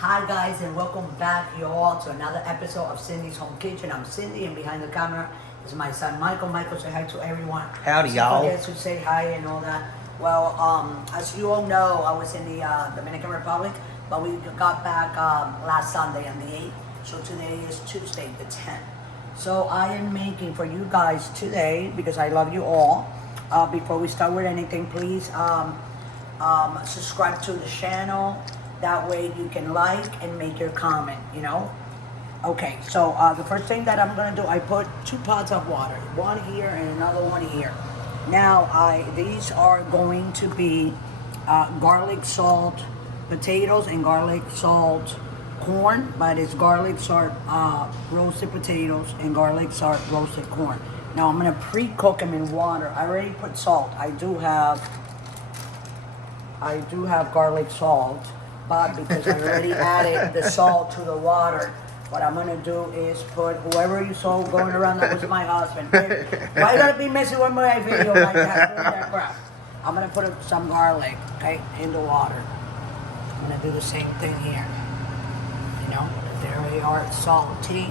Hi guys, and welcome back y'all to another episode of Cindy's Home Kitchen. I'm Cindy, and behind the camera is my son Michael. Michael, say hi to everyone. Howdy, y'all. Don't forget to say hi and all that. Well, as you all know, I was in the Dominican Republic, but we got back last Sunday on the 8th. So today is Tuesday, the 10th. So I am making for you guys today, because I love you all. Before we start with anything, please subscribe to the channel. That way you can like and make your comment, you know? Okay, so the first thing that I'm gonna do, I put 2 pots of water, one here and another one here. Now, these are going to be garlic salt potatoes and garlic salt corn, but it's garlic salt roasted potatoes and garlic salt roasted corn. Now I'm gonna pre-cook them in water. I already put salt. I do have garlic salt. But because I already added the salt to the water, what I'm gonna do is put whoever you saw going around, that was my husband. Why you gotta be messing with my video like that? Doing that crap. I'm gonna put some garlic, okay, in the water. I'm gonna do the same thing here. You know, there they are, salty,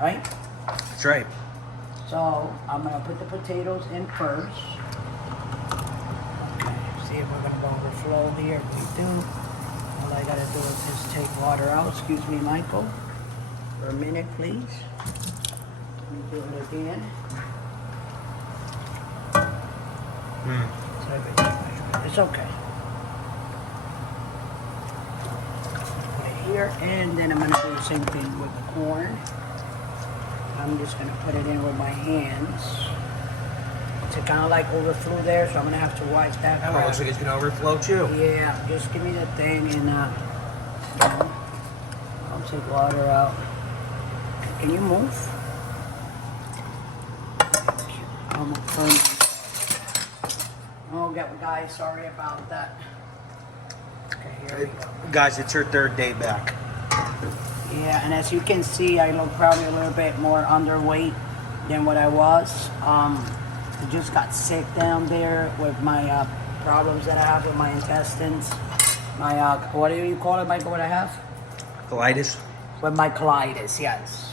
right? That's right. So I'm gonna put the potatoes in first. Okay, see if we're gonna overflow here. If we do. All I gotta do is just take water out. Excuse me, Michael. For a minute, please. Let me do it again. It's okay. Put it here, and then I'm gonna do the same thing with the corn. I'm just gonna put it in with my hands. To kind of like overflow there, so I'm gonna have to wipe that out. Oh, looks like it's gonna overflow too. Yeah, just give me the thing and you know, I'll take water out. Can you move? Thank you. I'm gonna turn. Oh, guys, sorry about that. Okay, here we go. Guys, it's her 3rd day back. Yeah, and as you can see, I look probably a little bit more underweight than what I was. I just got sick down there with my problems that I have with my intestines. My, what do you call it, Michael, what I have? Colitis? With my colitis, yes.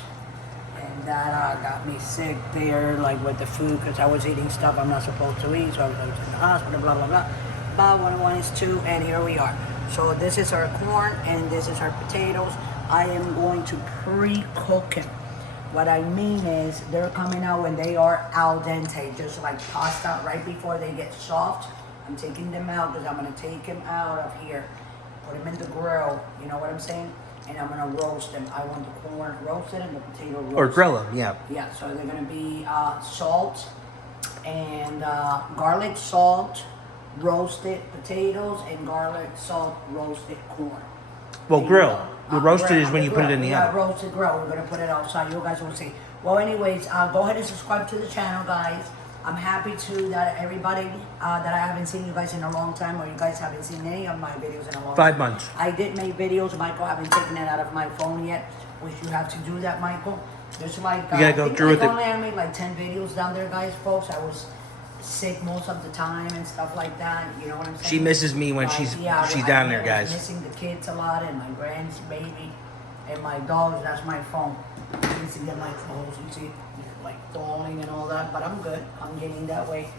And that got me sick there, like with the food, because I was eating stuff I'm not supposed to eat, so I was in the hospital, blah, blah, blah. But 1 and 1 is 2, and here we are. So this is our corn, and this is our potatoes. I am going to pre-cook them. What I mean is they're coming out when they are al dente, just like pasta, right before they get soft. I'm taking them out because I'm going to take them out of here, put them in the grill, you know what I'm saying? And I'm going to roast them. I want the corn roasted and the potato roasted. Or grill them, yeah. Yeah, so they're going to be salt and garlic salt roasted potatoes and garlic salt roasted corn. Well, grill. The roasted is when you put it in the oven. Yeah, roasted grill. We're gonna put it outside. You guys will see. Well, anyways, go ahead and subscribe to the channel, guys. I'm happy to that everybody that I haven't seen you guys in a long time, or you guys haven't seen any of my videos in a long time. 5 months. I did make videos. Michael, I haven't taken it out of my phone yet. Which you have to do that, Michael. There's like you gotta go through with it. I made like 10 videos down there, guys, folks. I was sick most of the time and stuff like that. You know what I'm saying? She misses me when she's down there, guys. I was missing the kids a lot, and my grandbaby and my dogs. That's my phone. You can see that my clothes. You see, like falling and all that. But I'm good. I'm getting that way.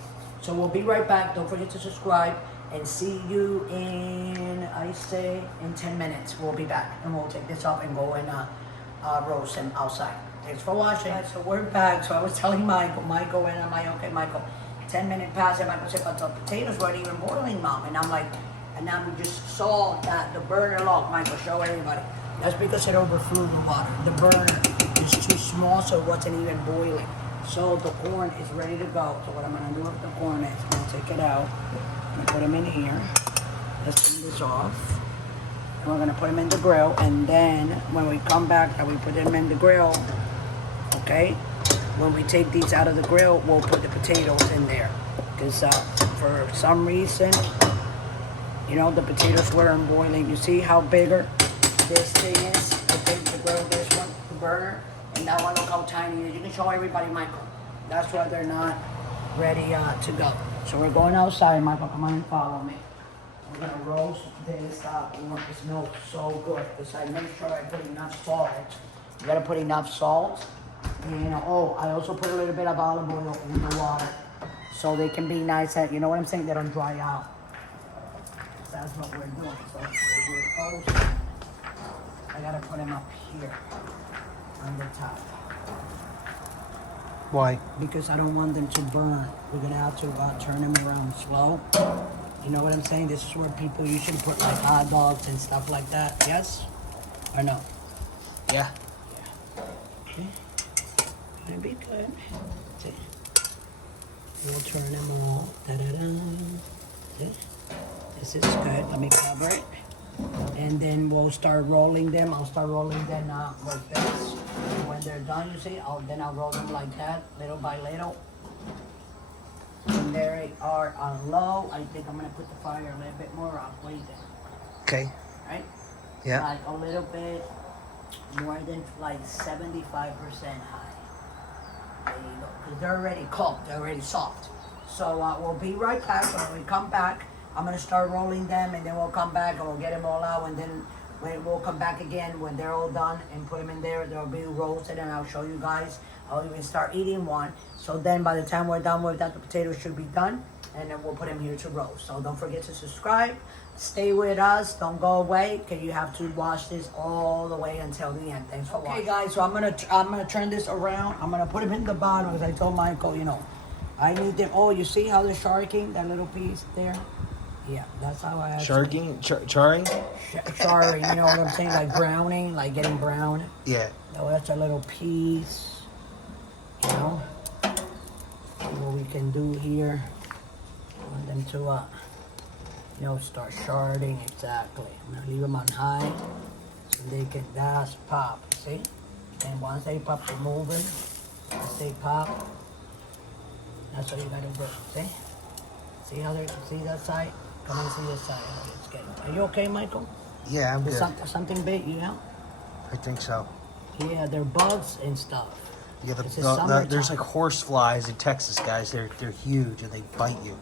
So we'll be right back. Don't forget to subscribe, and see you in, I say, in 10 minutes. We'll be back, and we'll take this off and go and roast them outside. Thanks for watching. So we're back. So I was telling Michael, and I'm like, okay, Michael. 10 minutes passed, and Michael said, but the potatoes weren't even boiling, Mom. And I'm like, and now we just saw that the burner lock, Michael, show everybody. That's because it overflew the water. The burner is too small, so it wasn't even boiling. So the corn is ready to go. So what I'm gonna do with the corn is I'm gonna take it out. I'm gonna put them in here. Let's turn this off. And we're gonna put them in the grill. And then when we come back and we put them in the grill, okay? When we take these out of the grill, we'll put the potatoes in there. Because for some reason, you know, the potatoes weren't boiling. You see how bigger this thing is? The thing to grill this one, the burner. And that one, look how tiny it is. You can show everybody, Michael. That's why they're not ready to go. So we're going outside, Michael. Come on and follow me. We're gonna roast this up. It smells so good because I make sure I put enough salt. You gotta put enough salt. And oh, I also put a little bit of olive oil in the water so they can be nice and you know what I'm saying? They don't dry out. That's what we're doing. So we're roasting. I gotta put them up here on the top. Why? Because I don't want them to burn. We're gonna have to turn them around slow. You know what I'm saying? This is where people usually put like hot dogs and stuff like that. Yes or no? Yeah. Okay. Gonna be good. See? We'll turn them all. Da-da-da. See? This is good. Let me cover it. And then we'll start rolling them. I'll start rolling them with this. And when they're done, you see, I'll roll them like that, little by little. And they are on low. I think I'm gonna put the fire a little bit more up. What do you think? Okay. Right? Yeah. Like a little bit more than like 75% high. There you go. Because they're already cooked. They're already soft. So we'll be right back. When we come back, I'm gonna start rolling them, and then we'll come back and we'll get them all out, and then we'll come back again when they're all done and put them in there. They'll be roasted, and I'll show you guys. I'll even start eating one. So then, by the time we're done with that, the potatoes should be done, and then we'll put them here to roast. So don't forget to subscribe. Stay with us. Don't go away, because you have to watch this all the way until the end. Thanks for watching. Okay, guys. So I'm gonna turn this around. I'm gonna put them in the bottom, because I told Michael, you know, I need them. Oh, you see how they're sharking that little piece there? Yeah, that's how I actually... Charring? Charring, you know what I'm saying? Like browning, like getting brown. Yeah. Oh, that's a little piece. You know? See what we can do here. I want them to, you know, start sharding. Exactly. I'm going to leave them on high so they can, that's pop. See? And once they pop, they're moving. Once they pop, that's what you got to do. See? See how they, see that side? Come and see this side. It's getting. Are you okay, Michael? Yeah, I'm good. Something big, you know? I think so. Yeah, they're bugs and stuff. Yeah, It's there's like horse flies in Texas, guys. They're huge and they bite you.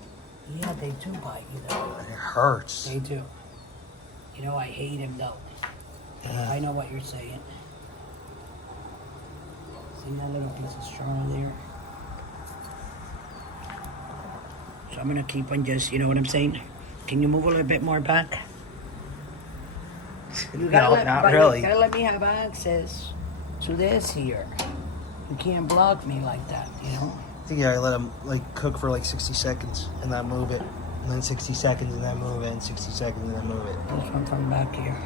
Yeah, they do bite you though. And it hurts. They do. You know, I hate them though. Yeah. I know what you're saying. See that little piece of straw there? So I'm gonna keep on just, you know what I'm saying? Can you move a little bit more back? You No, not really. You gotta let me have access to this here. You can't block me like that, you know? I think I let them like cook for like 60 seconds and then move it. And then 60 seconds and then move it. And 60 seconds and then move it. This one from back here.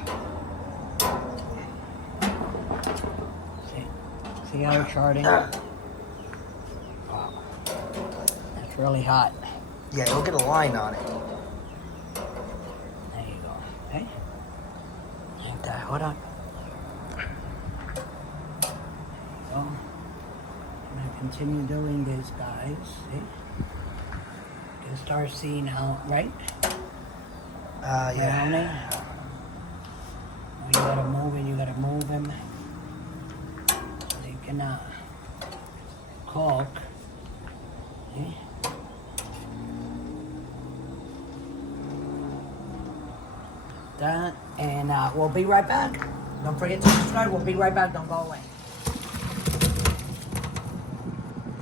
See how it's charting? Wow. That's really hot. Yeah, it'll get a line on it. There you go. Hey? Like that. Hold on. There you go. I'm gonna continue doing this, guys. See? You can start seeing how, right? Yeah. Browning. You gotta move it, you gotta move them. So they can cook. See? That, and we'll be right back. Don't forget to subscribe. We'll be right back. Don't go away.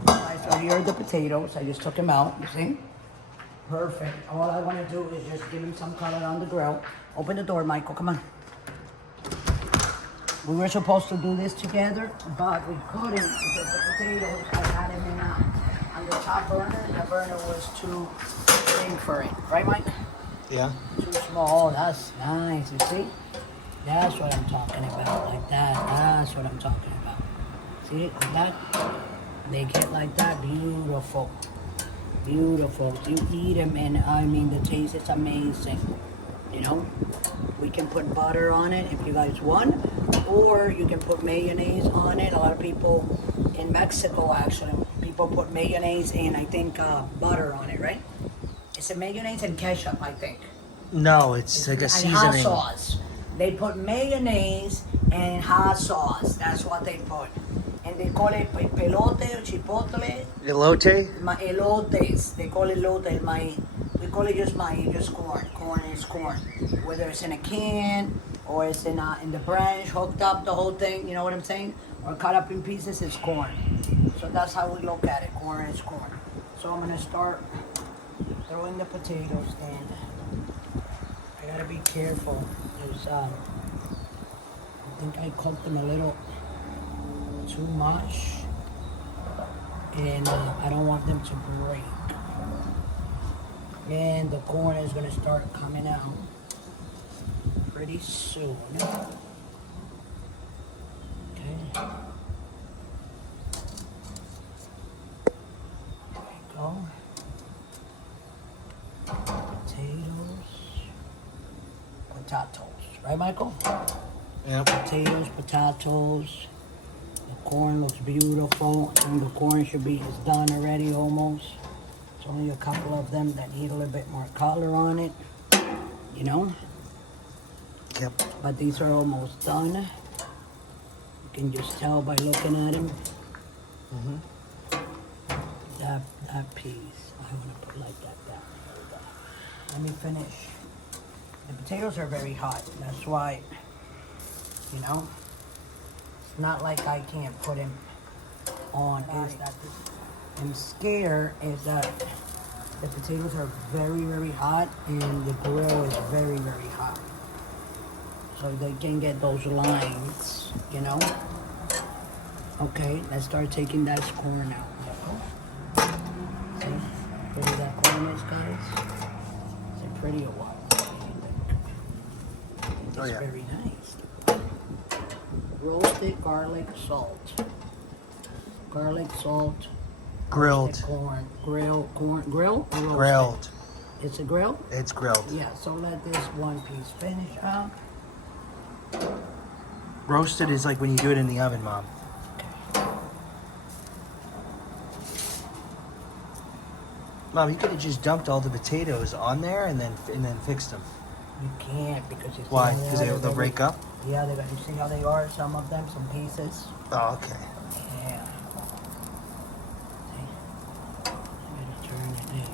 Alright, so here are the potatoes. I just took them out. You see? Perfect. All I want to do is just give them some color on the grill. Open the door, Michael. Come on. We were supposed to do this together, but we couldn't because the potatoes, I had them in on the top burner. The burner was too big for it. Right, Mike? Yeah. Too small. That's nice. You see? That's what I'm talking about. Like that. That's what I'm talking about. See? Like that. They get like that. Beautiful. Beautiful. You eat them, and I mean, the taste is amazing. You know? We can put butter on it if you guys want, or you can put mayonnaise on it. A lot of people in Mexico, actually, people put mayonnaise and I think butter on it, right? It's a mayonnaise and ketchup, I think. No, it's like a And seasoning. hot sauce. They put mayonnaise and hot sauce. That's what they put. And they call it pelote or chipotle. Elote? Elotes. They call it elote. We call it just maíz, just corn. Corn is corn. Whether it's in a can or it's in the branch, hooked up, the whole thing, you know what I'm saying? Or cut up in pieces, it's corn. So that's how we look at it. Corn is corn. So I'm gonna start throwing the potatoes in. I gotta be careful. There's, I think I cooked them a little too much. And I don't want them to break. And the corn is gonna start coming out pretty soon. Okay. There we go. Potatoes, right, Michael? Yep. Potatoes. The corn looks beautiful. And the corn should be is done already almost. It's only a couple of them that need a little bit more color on it, you know? Yep. But these are almost done. You can just tell by looking at them. Mhm. That piece, I want to put like that down. There we go. Let me finish. The potatoes are very hot. That's why, you know, it's not like I can't put them on. Is that I'm scared is that the potatoes are very, very hot and the grill is very, very hot. So they can get those lines, you know? Okay, let's start taking that corn out. See how pretty that corn is, guys? Is it pretty or what? It's Oh, yeah. very nice. Roasted garlic salt. Garlic salt. Grilled. roasted corn. Grill corn. Grill or roasted? Grilled. It's a grill? It's grilled. Yeah, so let this one piece finish up. Roasted is like when you do it in the oven, Mom. Mom, you could have just dumped all the potatoes on there and then fixed them. You can't because it's Why? Because they'll break up? Yeah, they're gonna you see how they are, some of them, some pieces. Oh, okay. Yeah. See? I'm gonna turn it in.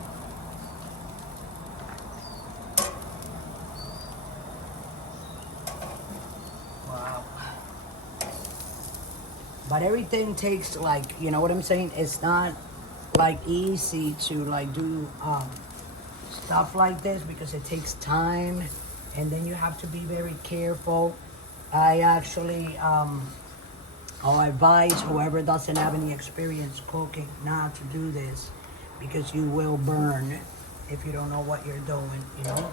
Wow. But everything takes like, you know what I'm saying? It's not like easy to like do stuff like this because it takes time and then you have to be very careful. I actually I'll advise whoever doesn't have any experience cooking not to do this because you will burn if you don't know what you're doing, you know?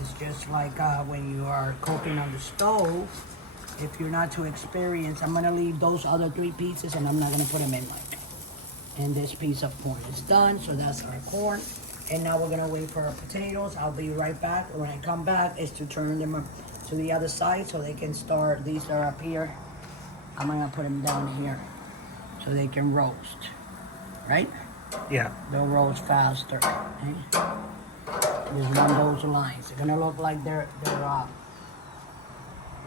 It's just like when you are cooking on the stove, if you're not too experienced, I'm gonna leave those other 3 pieces and I'm not gonna put them in like. And this piece of corn is done, so that's our corn. And now we're gonna wait for our potatoes. I'll be right back. When I come back, is to turn them up to the other side so they can start. These are up here. I'm gonna put them down here so they can roast, right? Yeah. They'll roast faster. Okay? Just run those lines. They're gonna look like they're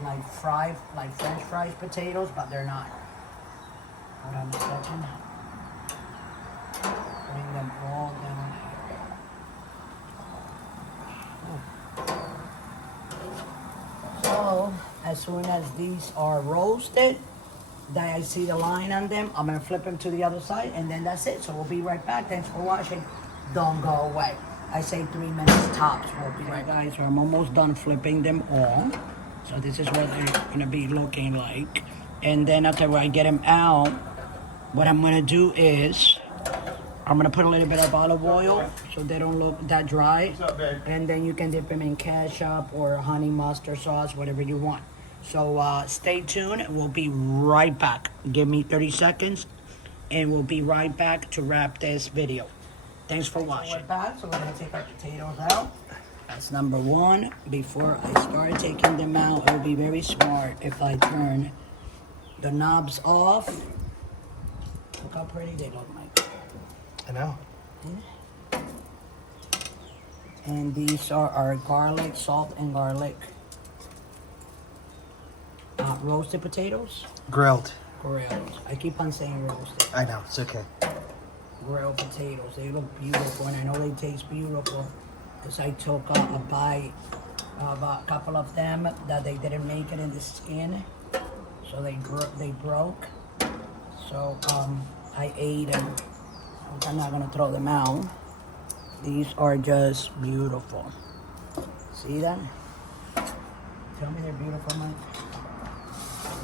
like fried, like French fries potatoes, but they're not. Hold on a second. Bring them all down here. So, as soon as these are roasted, then I see the line on them, I'm gonna flip them to the other side, and then that's it. So we'll be right back. Thanks for watching. Don't go away. I say 3 minutes tops. We'll be right back. Guys, so I'm almost done flipping them all. So this is what they're gonna be looking like. And then after I get them out, what I'm gonna do is, I'm gonna put a little bit of olive oil so they don't look that dry. What's up, babe? And then you can dip them in ketchup or honey mustard sauce, whatever you want. So stay tuned. We'll be right back. Give me 30 seconds and we'll be right back to wrap this video. Thanks for watching. So we're back, so we're gonna take our potatoes out. That's number 1. Before I start taking them out, it would be very smart if I turn the knobs off. Look how pretty they look, Mike. I know. And these are our garlic, salt and garlic roasted potatoes. Grilled. Grilled. I keep on saying roasted. I know. It's okay. grilled potatoes. They look beautiful, and I know they taste beautiful because I took a bite of a couple of them that they didn't make it in the skin, so they broke. So I ate them. I'm not gonna throw them out. These are just beautiful. See that? Tell me they're beautiful, Mike.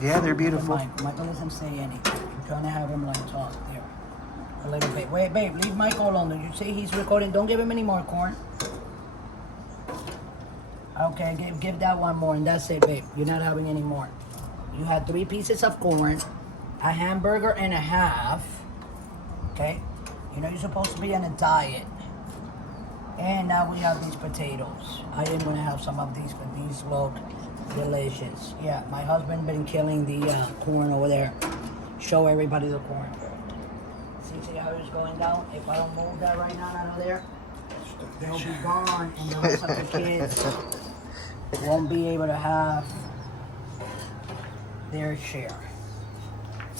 Yeah, they're beautiful. Mike doesn't say anything. I'm trying to have him like talk there a little bit. Wait, babe, leave Mike alone. Did you say he's recording? Don't give him any more corn. Okay, give that one more, and that's it, babe. You're not having any more. You had 3 pieces of corn, a hamburger and a half. Okay, you know you're supposed to be on a diet. And now we have these potatoes. I am gonna have some of these, but these look delicious. Yeah, my husband been killing the corn over there. Show everybody the corn. See how it's going down? If I don't move that right now out of there, they'll be gone, and the rest of the kids won't be able to have their share.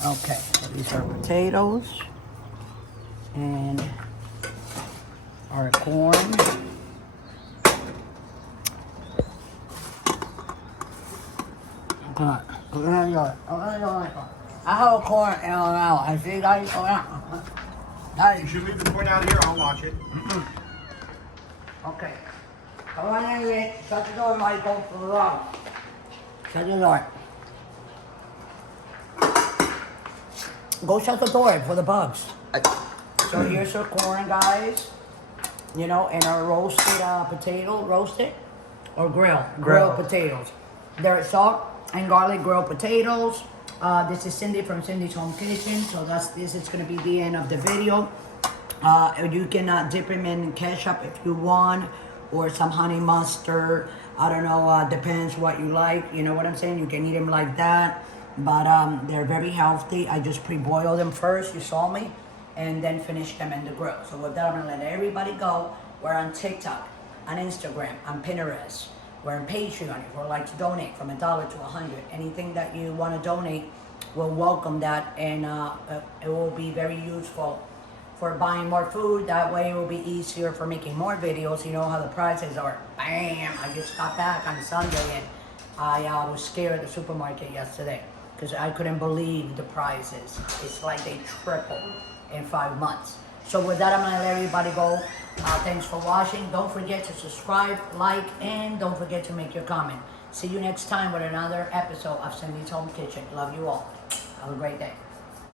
Okay, so these are potatoes and our corn. I have a corn in my mouth. I see guys. You should leave the corn out here. I'll watch it. Okay. Come on in here. Shut the door, Michael. For the dog. Shut the door. Go shut the door for the bugs. So here's our corn, guys. You know, and our roasted potato, roasted or grilled potatoes. They're salt and garlic grilled potatoes. This is Cindy from Cindy's Home Kitchen. So this is gonna be the end of the video. You can dip them in ketchup if you want, or some honey mustard. I don't know, depends what you like. You know what I'm saying? You can eat them like that, but they're very healthy. I just pre-boiled them first. You saw me. And then finish them in the grill. So with that, I'm gonna let everybody go. We're on TikTok, on Instagram, on Pinterest. We're on Patreon. If you'd like to donate from $1 to $100, anything that you want to donate, we'll welcome that, and it will be very useful for buying more food. That way, it will be easier for making more videos. You know how the prices are. Bam! I just got back on Sunday, and I was scared at the supermarket yesterday because I couldn't believe the prices. It's like they tripled in 5 months. So with that, I'm gonna let everybody go. Thanks for watching. Don't forget to subscribe, like, and don't forget to make your comment. See you next time with another episode of Cindy's Home Kitchen. Love you all. Have a great day.